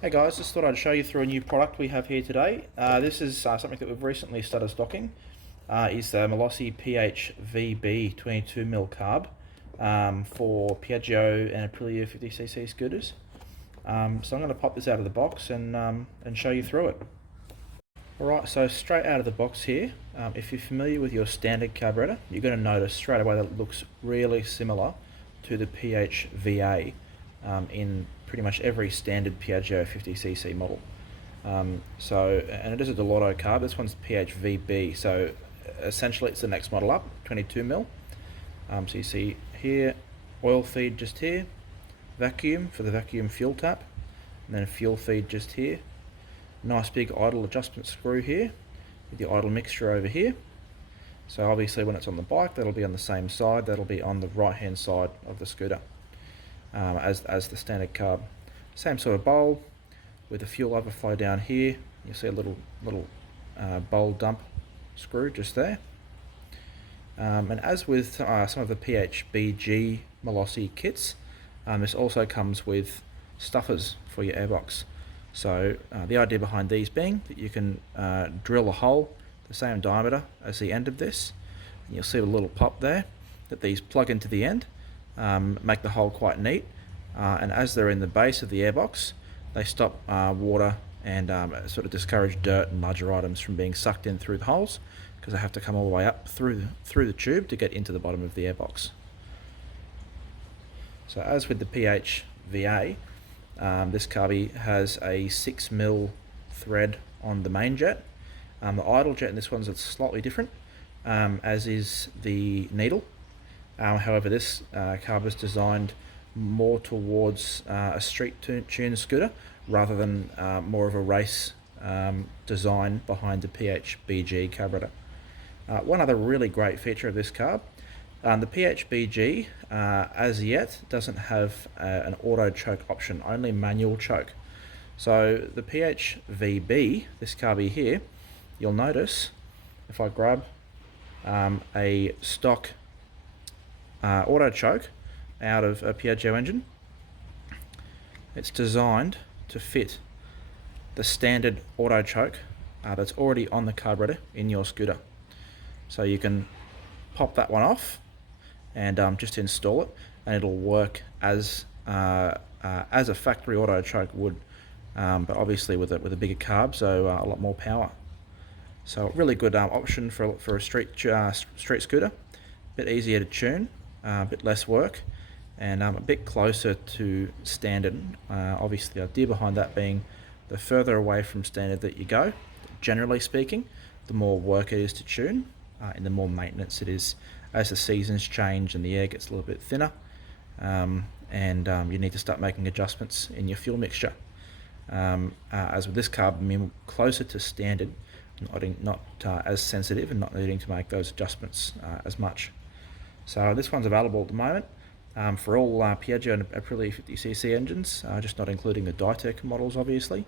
Hey guys, just thought I'd show you through a new product we have here today. This is something that we've recently started stocking. Is the Malossi PHVB 22mm carb for Piaggio and Aprilia 50cc scooters. So I'm going to pop this out of the box and show you through it. Alright, so straight out of the box here, if you're familiar with your standard carburetor, you're going to notice straight away that it looks really similar to the PHVA in pretty much every standard Piaggio 50cc model. And it is a Dellorto carb. This one's PHVB, so essentially it's the next model up, 22mm. So you see here, oil feed just here, vacuum for the vacuum fuel tap, and then a fuel feed just here. Nice big idle adjustment screw here with the idle mixture over here. So obviously when it's on the bike, that'll be on the same side, that'll be on the right hand side of the scooter as the standard carb. Same sort of bowl with the fuel overflow down here. You see a little bowl dump screw just there. And as with some of the PHBG Malossi kits, this also comes with stuffers for your airbox. So the idea behind these being that you can drill a hole the same diameter as the end of this, and you'll see a little pop there that these plug into the end, make the hole quite neat, and as they're in the base of the airbox, they stop water and sort of discourage dirt and larger items from being sucked in through the holes, because they have to come all the way up through the tube to get into the bottom of the airbox. So as with the PHVA, this carby has a 6mm thread on the main jet. The idle jet in this one's slightly different, as is the needle. However, this carb is designed more towards a street tune scooter rather than more of a race design behind the PHBG carburetor. One other really great feature of this carb, the PHBG as yet doesn't have an auto choke option, only manual choke. So the PHVB, this carby here, you'll notice if I grab a stock auto choke out of a Piaggio engine, it's designed to fit the standard auto choke that's already on the carburetor in your scooter. So you can pop that one off and just install it, and it'll work as a factory auto choke would, but obviously with a bigger carb, so a lot more power. So really good option for a street scooter. A bit easier to tune, a bit less work, and a bit closer to standard. Obviously the idea behind that being the further away from standard that you go, generally speaking, the more work it is to tune, and the more maintenance it is as the seasons change and the air gets a little bit thinner, and you need to start making adjustments in your fuel mixture. As with this carb, I mean, closer to standard, not as sensitive and not needing to make those adjustments as much. So this one's available at the moment for all Piaggio and Aprilia 50cc engines, just not including the Ditec models obviously.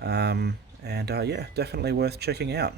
Yeah, definitely worth checking out.